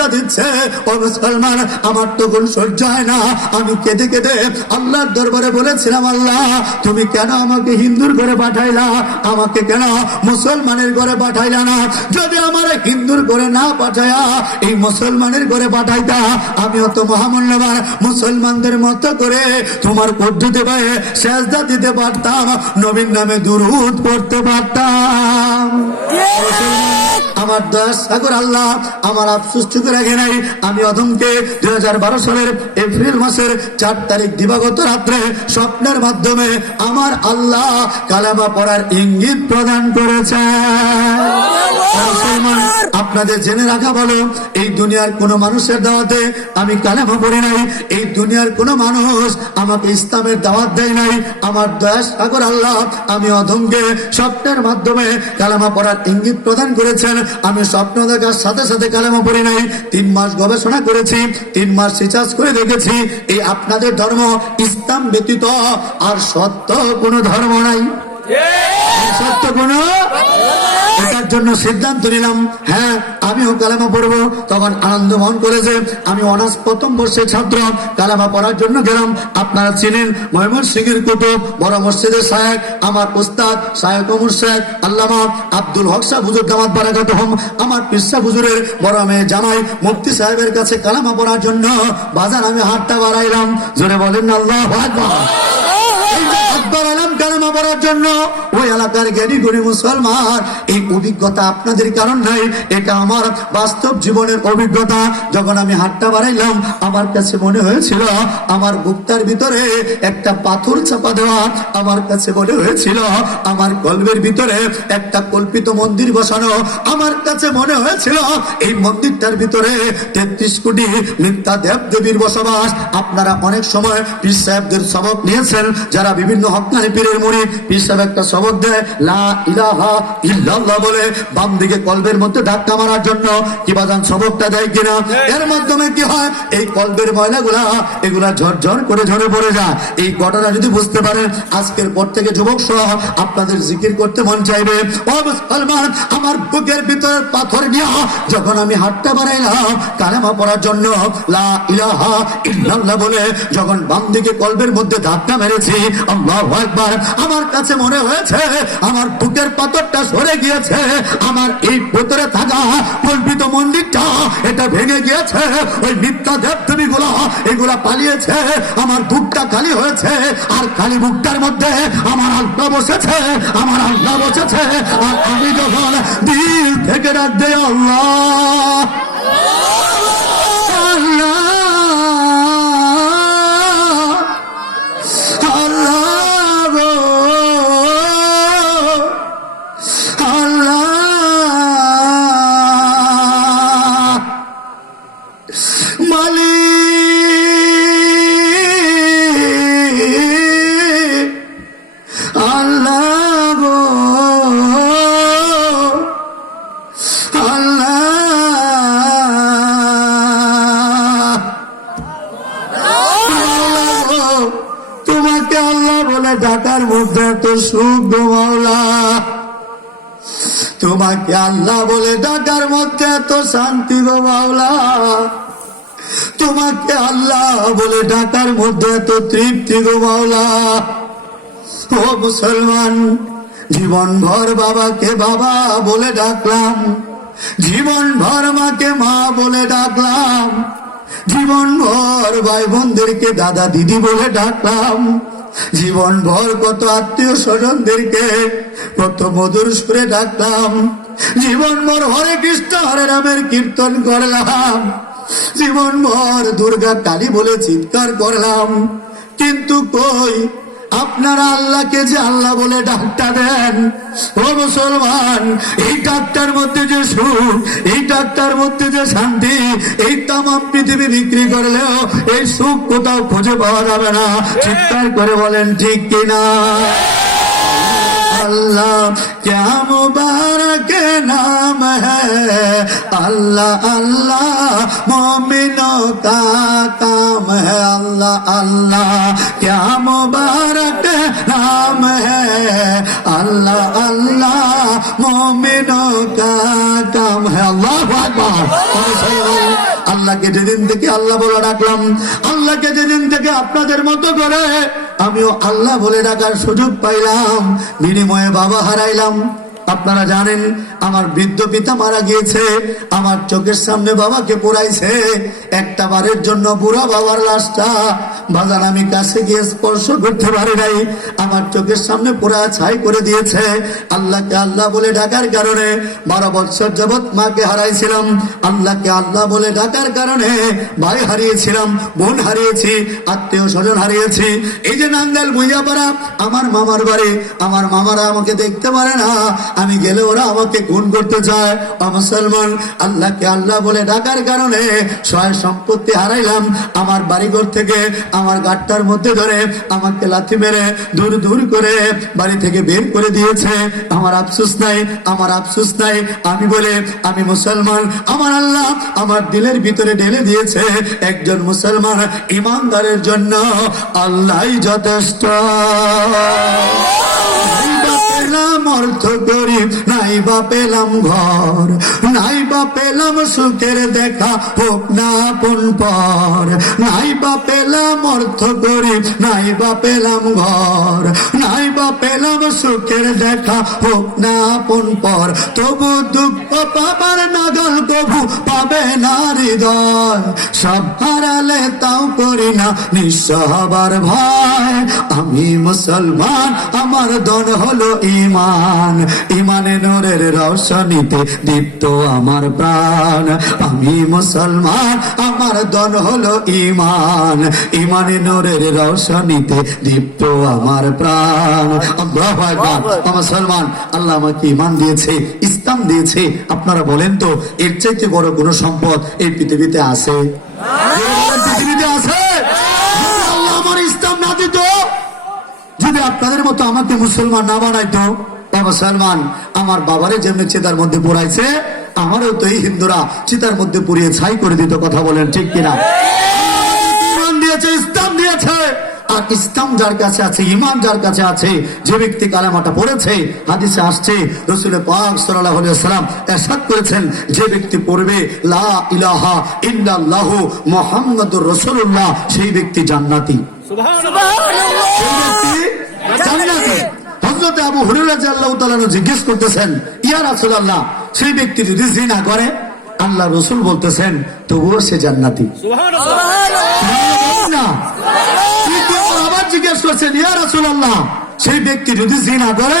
সেজদা দিচ্ছে। ও মুসলমান, আমার তখন সহ্য হয় না, আমি কেঁদে কেঁদে আল্লাহর দরবারে বলেছিলাম, আল্লাহ তুমি কেন আমাকে হিন্দুর ঘরে পাঠাইলা, আমাকে কেন মুসলমানের ঘরে পাঠাইলা না? যদি আমার হিন্দুর ঘরে না পাঠায়া এই মুসলমানের ঘরে পাঠাইতা, আমি অত মহামূল্যবান মুসলমানদের মতো করে তোমার পদ্ধতি ভাবে সেজদা দিতে পারতাম, নবীর নামে দুরূদ পড়তে পারতাম। আমার দয়া সাগর আল্লাহ আমার আফসোস চুকে রাখে নাই। আমি অধমকে 2012 সালের এপ্রিল মাসের 4 তারিখ দিবাগত রাত্রে স্বপ্নের মাধ্যমে আমার আল্লাহ কালেমা পড়ার ইঙ্গিত প্রদান করেছে। আপনাদের জেনে রাখা ভালো, এই দুনিয়ার কোন মানুষের দাওয়াতে আমি কালেমা পড়ি নাই, এই দুনিয়ার কোন মানুষ আমাকে ইসলামের দাওয়াত দেয় নাই। আমার দয়া সাগর আল্লাহ আমি অধমকে স্বপ্নের মাধ্যমে কালেমা পড়ার ইঙ্গিত প্রদান করেছেন। আমি স্বপ্ন দেখার সাথে সাথে কালেমা পড়ি নাই, 3 মাস গবেষণা করেছি, 3 মাস রিসার্চ করে দেখেছি, এই আপনাদের ধর্ম ইসলাম ব্যতীত আর সত্য কোনো ধর্ম নাই, সত্য কোনো। এটার জন্য সিদ্ধান্ত নিলাম, হ্যাঁ আমিও কালেমা পড়বো। তখন আনন্দ মন করেছে, আমি অনার্স প্রথম বর্ষের ছাত্র, কালেমা পড়ার জন্য গেলাম। আপনারা চিনেন ময়মনসিংহের কুতুব বড় মসজিদের শায়েখ, আমার উস্তাদ শায়েখ ওমর শেখ আল্লামা আব্দুল হক সাহেব হুজুর দামাত বারাকাতুহুম, আমার পীর সাহেব হুজুরের বড় মেয়ে জামাই মুফতি সাহেবের কাছে কালেমা পড়ার জন্য বাজার আমি হাতটা বাড়াইলাম। জোরে বলেন না আল্লাহু আকবার। কালেমা পড়ার জন্য ওই এলাকার জ্ঞানী গুণী মুসলমান, এই অভিজ্ঞতা আপনাদের কারণ নাই, এটা আমার বাস্তব জীবনের অভিজ্ঞতা। যখন আমি হাতটা বাড়াইলাম, আমার কাছে মনে হয়েছিল আমার বুকটার ভিতরে একটা পাথর চাপা দেওয়া, আমার কাছে মনে হয়েছিল আমার কলবের ভিতরে একটা কল্পিত মন্দির বসানো, আমার কাছে মনে হয়েছিল এই মন্দিরটার ভিতরে 33 কোটি মিথ্যা দেব দেবীর বসবাস। আপনারা অনেক সময় পীর সাহেবদের সবক নিয়েছেন, যারা বিভিন্ন হক্কানি পীরের মুরিদ, পীর সাহেব একটা সবক দেয় লা ইলাহা ইল্লাল্লাহ বলে বাম দিকে কলবের মধ্যে ধাক্কা মারার জন্য, কি বাজান সবকটা দেয় কিনা? এর মাধ্যমে কি হয়, এই কলবের ময়লাগুলা এগুলা ঝরঝর করে ঝরে পড়ে যায়। এই ঘটনা যদি বুঝতে পারেন, আজকের পর থেকে যুবক সহ আপনাদের জিকির করতে মন চাইবে। ও মুসলমান, আমার বুকের ভিতরে পাথর নিয়ে যখন আমি হাতটা বাড়াইলাম কালেমা পড়ার জন্য, লা ইলাহা ইল্লাল্লাহ বলে যখন বাম দিকে কলবের মধ্যে ধাক্কা মেরেছি, আল্লাহু আকবার, আমার কাছে মনে হয়েছে আমার বুকের পাথরটা সরে গিয়েছে, আমার এই ভিতরে থাকা কল্পিত মন্দিরটা এটা ভেঙে গিয়েছে, ওই মিথ্যা দেবদেবী গুলা এগুলা পালিয়েছে, আমার বুকটা খালি হয়েছে, আর খালি বুকটার মধ্যে আমার আল্লাহ বসেছে, আমার আল্লাহ বসেছে। আর আমি যখন দিল থেকে ডাক দেই আল্লাহ ডাকার মধ্যে এত সুখ গো মাওলা, তোমাকে আল্লাহ বলে ডাকার মধ্যে এত শান্তি গো মাওলা, তোমাকে আল্লাহ বলে ডাকার মধ্যে এত তৃপ্তি গো মাওলা। ও মুসলমান, জীবন ভর বাবাকে বাবা বলে ডাকলাম, জীবন ভর মাকে মা বলে ডাকলাম, জীবন ভর ভাই বোনদেরকে দাদা দিদি বলে ডাকলাম, জীবন ভর কত আত্মীয় স্বজনদেরকে কত মধুর সুরে ডাকলাম, জীবন ভর হরে কৃষ্ণ হরে রামের কীর্তন করলাম, জীবন ভর দুর্গা কালী বলে চিৎকার করলাম, কিন্তু কই আপনারা আল্লাহকে যে আল্লাহ বলে ডাকটা দেন, ও মুসলমান, এই ডাকটার মধ্যে যে সুখ, এই ডাকটার মধ্যে যে শান্তি, এই তামাম পৃথিবী বিক্রি করলেও এই সুখ কোথাও খুঁজে পাওয়া যাবে না। চিৎকার করে বলেন ঠিক কিনা? अल्लाह क्या मुबारक नाम है, अल्लाह अल्लाह मोमिनों का काम है, अल्लाह अल्लाह क्या मुबारक नाम है, अल्लाह अल्लाह मोमिनों का काम है। अल्लाहु अकबर। আল্লাহকে যেদিন থেকে আল্লাহ বলে ডাকলাম, আল্লাহকে যেদিন থেকে আপনাদের মতো করে আমিও আল্লাহ বলে ডাকার সুযোগ পাইলাম, বিনিময়ে বাবা হারাইলাম। আপনারা জানেন আমার বৃদ্ধ পিতা মারা গিয়েছে, আমার চোখের সামনে বাবাকে পোড়াইছে। একটা বারের জন্য বুড়া বাবার লাশটা বাজার আমি কাছে গিয়ে স্পর্শ করতে পারি নাই, আমার চোখের সামনে পোড়া ছাই করে দিয়েছে। আল্লাহকে আল্লাহ বলে ডাকার কারণে 12 বছর যাবৎ মাকে হারাইছিলাম, আল্লাহকে আল্লাহ বলে ডাকার কারণে ভাই হারিয়েছিলাম, বোন হারিয়েছি, আত্মীয় স্বজন হারিয়েছি। এই যে নাঙ্গাল বুইয়াপাড়া আমার মামার বাড়ি, আমার মামারা আমাকে দেখতে পারে না, আমি গেলে ওরা আমাকে খুন করতে চায়। মুসলমান, আল্লাহকে আল্লাহ বলে ডাকার কারণে সয় সম্পত্তি হারাইলাম। আমার বাড়িঘর থেকে আমার গাড়টার মধ্যে ধরে আমাকে লাথি মেরে দূর দূর করে বাড়ি থেকে বের করে দিয়েছে। আমার আফসোস নাই, আমার আফসোস নাই। আমি বলে আমি মুসলমান, আমার আল্লাহ আমার দিলের ভিতরে ঢেলে দিয়েছে একজন মুসলমান ইমানদারের জন্য আল্লাহই যথেষ্ট। অর্থ গরিব নাই বা পেলাম ঘর, নাই বা পেলাম সুখের দেখা হোক না আপন পর, নাই বা পেলাম অর্থ গরিব নাই বা পেলাম ঘর, নাই বা পেলাম সুখের দেখা হোক না আপন পর, তবু দুঃখ পাবার নাগাল কবু পাবে না হৃদয়, সব হারালে তাও করি না নিঃস্ব হবার ভয়। আমি মুসলমান, আমার দন হলো ইমান, ইমানে নূরের রওশনীতে দীপ্ত আমার প্রাণ। আমি মুসলমান, আমার দন হলো ইমান, ইমানে নূরের রওশনীতে দীপ্ত আমার প্রাণ। আল্লাহু আকবার। মুসলমান, আল্লাহ আমাকে ইমান দিয়েছে, ইসলাম দিয়েছে। আপনারা বলেন তো এর চাইতে বড় কোনো সম্পদ এই পৃথিবীতে আছে? পৃথিবীতে আছে? আল্লাহ আমার ইসলাম না দিত, যদি আপনাদের মতো আমাকে মুসলমান না বানাইতো, মুসলমান আমার বাবারে যেমনি চিতার মধ্যে পোড়াইছে, আমারও তো এই হিন্দুরা চিতার মধ্যে পুড়িয়ে ছাই করে দিত। কথা বলেন ঠিক কিনা? ইমান দিয়েছে, ইসলাম দিয়েছে। আর ইসলাম যার কাছে আছে, ইমান যার কাছে আছে, যে ব্যক্তি কালেমাটা পড়েছে, হাদিসে আসছে রাসূল পাক সাল্লাল্লাহু আলাইহি ওয়াসাল্লাম ইরশাদ করেছেন, যে ব্যক্তি পড়বে লা ইলাহা ইল্লাল্লাহু মুহাম্মাদুর রাসূলুল্লাহ, সেই ব্যক্তি জান্নাতি। সুবহানাল্লাহ। সেই ব্যক্তি জান্নাতি। হযরত আবু হুরায়রা রাদিয়াল্লাহু তাআলা জিজ্ঞেস করতেছেন, ইয়া রাসূলুল্লাহ, সেই ব্যক্তি যদি জিনা করে, আল্লাহ রাসূল বলতেছেন তবুও সে জান্নাতি। সুবহানাল্লাহ। আবার জিজ্ঞেস করছেন, ইয়া রাসূলুল্লাহ, সেই ব্যক্তি যদি জিনা করে,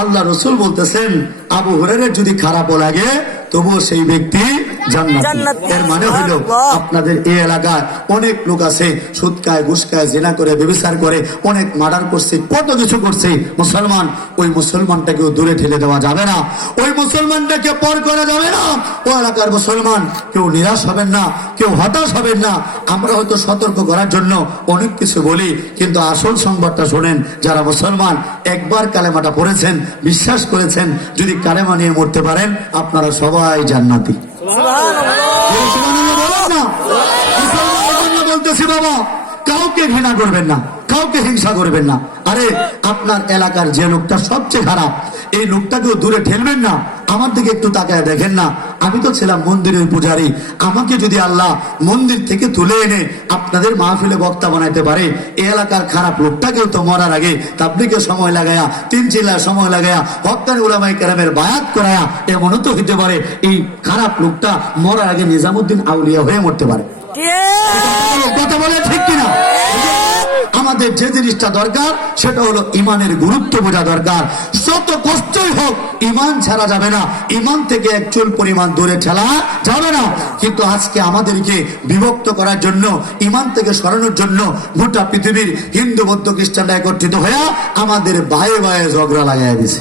আল্লাহ রাসূল বলতেছেন আবু হুরায়রা যদি খারাপও লাগে তবুও সেই ব্যক্তি জান্নাতি। এর মানে হলো আপনাদের এই এলাকায় অনেক লোক আছে সুদ খায়, ঘুষ খায়, জিনা করে, ব্যভিচার করে, অনেক মার্ডার করছে, কত কিছু করছে। মুসলমান, ওই মুসলমানটাকেও দূরে ঠেলে দেওয়া যাবে না, ওই মুসলমানটাকে পর করা যাবে না। ও এলাকার মুসলমান, কেউ নিরাশ হবেন না, কেউ হতাশ হবেন না। আমরা হয়তো সতর্ক করার জন্য অনেক কিছু বলি, কিন্তু আসল সংবাদটা শোনেন। যারা মুসলমান একবার কালেমাটা পড়েছেন, বিশ্বাস করেছেন, যদি কালেমা নিয়ে মরতে পারেন, আপনারা সবাই জান্নাতি। বলতেছি বাবা, কাউকে ঘৃণা করবেন না, কাউকে হিংসা করবেন না। আরে আপনার এলাকার যে লোকটা সবচেয়ে খারাপ, এই লোকটাকেও দূরে ঠেলবেন না। আমার দিকে একটু তাকায় দেখেন না, আমি তো ছিলাম মন্দিরের পূজারী, আমাকে যদি আল্লাহ মন্দির থেকে তুলে এনে আপনাদের মাহফিলে বক্তা বানাইতে পারে, এই এলাকার খারাপ লোকটাকেও তো মরার আগে তাবলীগে সময় লাগায়া, 3 চিল্লার সময় লাগায়া, হক্কানি উলামায়ে কেরামের বায়াত করায়া, এমনও তো হইতে পারে এই খারাপ লোকটা মরার আগে নিজামুদ্দিন আউলিয়া হয়ে মরতে পারে। কথা বলে ঠিক কিনা? আমাদের যে জিনিসটা দরকার সেটা হলো ইমানের গুরুত্ব বোঝা দরকার। যত কষ্টই হোক ইমান ছাড়া যাবে না, ইমান থেকে এক চুল পরিমাণ দূরে ঠেলা যাবে না। কিন্তু আজকে আমাদেরকে বিভক্ত করার জন্য, ইমান থেকে সরানোর জন্য গোটা পৃথিবীর হিন্দু, বৌদ্ধ, খ্রিস্টানরা একত্রিত হয়ে আমাদের বায়ে বায়ে ঝগড়া লাগাই দিছে।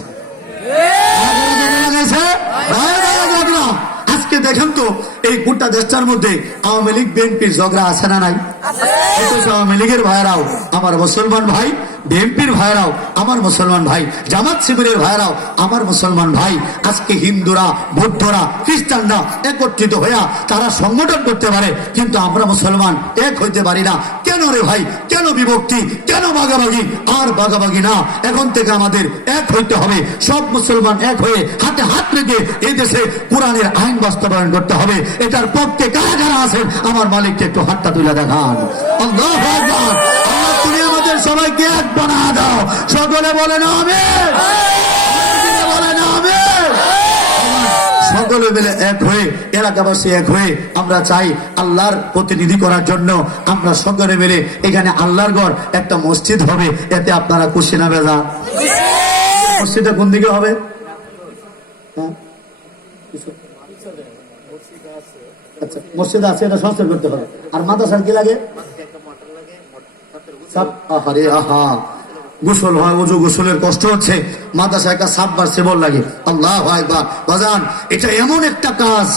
আজকে দেখেন তো এই গোটা দেশটার মধ্যে আওয়ামী লীগ বিএনপির ঝগড়া আছে না নাই? আওয়ামী লীগের ভাইরাও আমার মুসলমান ভাই, বিএনপির ভাইরাও আমার মুসলমান ভাই, জামাত শিবিরের ভাইরাও আমার মুসলমান ভাই। আজকে হিন্দুরা, বৌদ্ধরা, খ্রিস্টানরা একত্রিত হইয়া তারা সংগঠন করতে পারে, কিন্তু আমরা মুসলমান এক হইতে পারি না। কেন রে ভাই, কেন বিভক্তি, কেন ভাগাভাগি? আর ভাগাভাগি না, এখন থেকে আমাদের এক হইতে হবে। সব মুসলমান এক হয়ে হাতে হাত রেখে এই দেশে কোরআনের আইন বাস্তবায়ন করতে হবে। এটার পক্ষে কারা কারা আছেন আমার মালিককে একটু হাতটা তুলে দেখান। আল্লাহু আকবার। আল্লাহ তুমি আমাদের সবাইকে এক বানা দাও। সকলে বলেন আমিন, বলেন আমিন। সকলে মিলে এক হয়ে, এলাকাবাসী এক হয়ে আমরা চাই আল্লাহর প্রতিনিধি করার জন্য। আমরা সকলে মিলে এখানে আল্লাহর ঘর একটা মসজিদ হবে, এতে আপনারা খুশি না বেজার? মসজিদটা কোন দিকে হবে? আচ্ছা, মসজিদ আছে, এটা সংস্কার করতে হবে। আর মাদ্রাসার কি লাগে? আহারে আহা, গোসল হয়, ওযু গোসলের কষ্ট হচ্ছে, মাদ্রাসায় একটা সাবমার্সিবল লাগে। আল্লাহু আকবার। বাজান, এটা এমন একটা কাজ,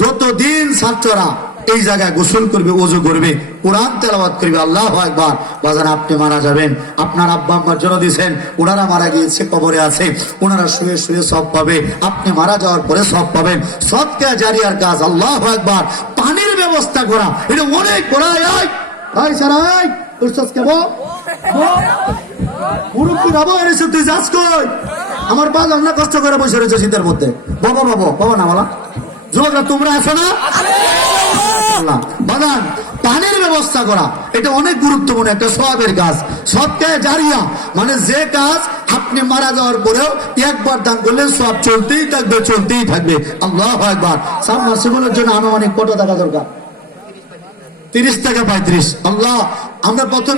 যতদিন ছাত্ররা এই জায়গায় গোসল করবে, ওযু করবে, কোরআন তেলাওয়াত করবে, আল্লাহু আকবার, বাজান আপনি মারা যাবেন, আপনার আব্বা আম্মার জন্য দিয়েছেন, ওনারা মারা গিয়েছে, কবরে আছে, ওনারা শুয়ে শুয়ে সব পাবে, আপনি মারা যাওয়ার পরে সব পাবেন। সদকা জারিয়ার কাজ, আল্লাহু আকবার। পানির ব্যবস্থা করা, এটা অনেক বড়। আমার বাজার না কষ্ট করে বসে রয়েছে শীতের মধ্যে। বাবা বাবা বাবা না বলা, যুবকরা তোমরা আছো না? বাগান পানির ব্যবস্থা করা, এটা অনেক গুরুত্বপূর্ণ একটা সওয়াবের কাজ। সদকা জারিয়া মানে যে কাজ আপনি মারা যাওয়ার পরেও একবার দান করলে সওয়াব চলতেই থাকবে, চলতেই থাকবে। আল্লাহু আকবার। সাবমার্সিবলের জন্য আনুমানিক কত টাকা দরকার? 30 টাকা 35। আল্লাহ, আমরা প্রথমে